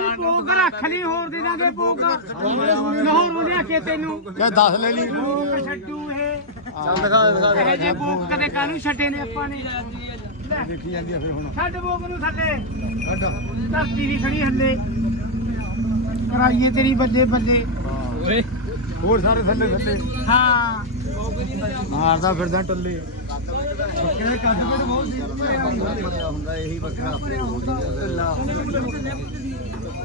ਪੋਗਰਾ ਖਲੀ ਹੋਰ ਦੇ ਦਾਂਗੇ ਪੋਗਰਾ ਲਾਹੌਰ ਉਹਨੇ ਕਿ ਤੈਨੂੰ ਕਹ ਦੱਸ ਲੈ ਲਈ ਕਰਾਈਏ ਤੇਰੀ ਬੱਲੇ ਬੱਲੇ ਹੋਰ ਸਾਰੇ ਥੱਲੇ ਥੱਲੇ ਹਾਂ ਮਾਰਦਾ ਫਿਰਦਾ ਟੱਲੇ ਕਿਹੜੇ ਕੱਦ ਕੇ ਬਹੁਤ ਜ਼ਿੰਦਗੀ ਹੁੰਦਾ ਇਹੀ ਵੱਖਰਾ ਆਪਣੇ ਹੁੰਦਾ ਅੱਲਾਹ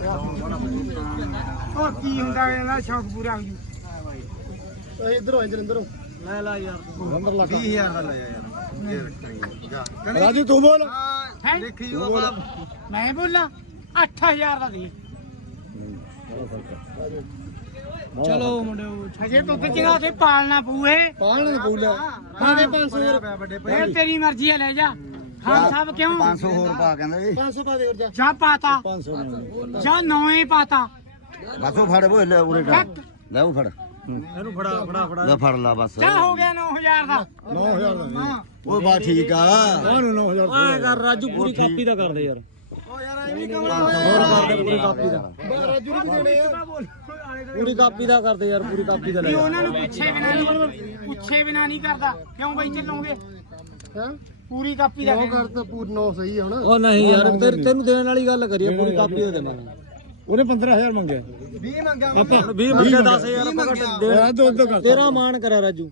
ਆ ਕੀ ਹੁੰਦਾ ਇਹਦਾ ਸ਼ੌਕ ਪੂਰਾ ਹੋ ਜੂ ਇਧਰ ਆ ਜਿੰਦਰੋਂ ਲੈ ਲੈ ਯਾਰ 20000 ਦਾ ਲੈ ਯਾਰ ਰਾਜੂ ਤੂੰ ਬੋਲ ਦੇਖੀ ਮੈਂ ਬੋਲਾਂ 8000 ਦਾ ਦੀ ਚਲੋ ਮੁੰਡੇ ਅਜੇ ਤੂੰ ਕਿੰਨਾ ਤੇ ਪਾਲਣਾ ਪੂਏ ਪਾਲਣਾ ਪੂਲਾ ਸਾਡੇ 500 ਰੁਪਏ ਵੱਡੇ ਪਏ ਤੇਰੀ ਮਰਜ਼ੀ ਆ ਲੈ ਜਾ ਖਾਨ ਸਾਹਿਬ ਕਿਉਂ 500 ਹੋਰ ਪਾ ਕਹਿੰਦਾ ਜੀ 500 ਪਾ ਦੇ ਹੋਰ ਜਾ ਚਾ ਪਾਤਾ 500 ਜਾ ਨੌਵੇਂ ਪਾਤਾ ਬਸ ਫੜ ਉਹ ਲੈ ਉਰੇ ਟਾ ਲੈ ਉਹ ਫੜ ਇਹਨੂੰ ਫੜਾ ਫੜਾ ਫੜਾ ਲੈ ਫੜ ਲੈ ਬਸ ਕਿਆ ਹੋ ਗਿਆ 9000 ਦਾ 9000 ਦਾ ਹਾਂ ਬਾ ਠੀਕ ਆ ਉਹਨੂੰ 9000 ਦਾ ਆ ਕਰ ਰਾਜੂ ਪੂਰੀ ਕਾਪੀ ਦਾ ਕਰਦੇ ਯਾਰ ਪੂਰੀ ਕਾਪੀ ਦਾ ਕਰਦੇ ਯਾਰ ਪੂਰੀ ਕਾਪੀ ਦਾ ਲੈ ਉਹਨਾਂ ਨੂੰ ਪੁੱਛੇ ਬਿਨਾ ਨਹੀਂ ਕਰਦਾ ਕਿਉਂ ਬਈ ਚੱਲੋਗੇ ਹਾਂ ਪੂਰੀ ਕਾਪੀ ਦਾ ਉਹ ਕਰ ਤੇ ਪੂਰਨੋ ਸਹੀ ਹੈ ਹਣਾ ਉਹ ਨਹੀਂ ਯਾਰ ਤੇਰੇ ਤੈਨੂੰ ਦੇਣ ਵਾਲੀ ਗੱਲ ਕਰੀਏ ਪੂਰੀ ਕਾਪੀ ਦੇ ਦੇਣਾ ਉਹਨੇ 15000 ਮੰਗਿਆ 20 ਮੰਗਿਆ ਆਪਾਂ 20 ਮੰਗਿਆ 10000 ਪਕੜ ਦੇ ਤੇਰਾ ਮਾਨ ਕਰਾ ਰਾਜੂ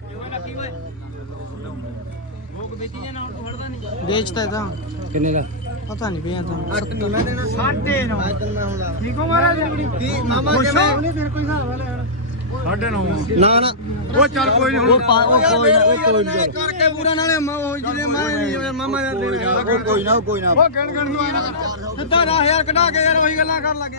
ਵੇਚਦਾ ਤਾਂ ਕਿੰਨੇ ਦਾ ਪਤਾ ਨਹੀਂ ਪਿਆ ਤਾਂ 8 ਮੈਂ ਦੇਣਾ 8.5 ਮੈਂ ਹੁੰਦਾ ਠੀਕ ਹੋ ਮਹਾਰਾਜ ਜੀ ਮਾਮਾ ਕਿਵੇਂ ਸਾਡੇ ਨੂੰ ਨਾ ਨਾ ਉਹ ਚੱਲ ਕੋਈ ਨਹੀਂ ਉਹ ਕੋਈ ਨਾ ਕੋਈ ਨਾ ਕਰਕੇ ਪੂਰਾ ਨਾਲੇ ਮਾ ਹੋ ਜਿਹੜੇ ਮੈਂ ਮਾਮਾ ਦਾ ਦੇਣਾ ਕੋਈ ਨਾ ਕੋਈ ਨਾ ਉਹ ਗਣ ਗਣ ਤੋਂ ਆਣਾ ਸਿੱਧਾ 10000 ਕਢਾ ਕੇ ਯਾਰ ਉਹੀ ਗੱਲਾਂ ਕਰਨ ਲੱਗੇ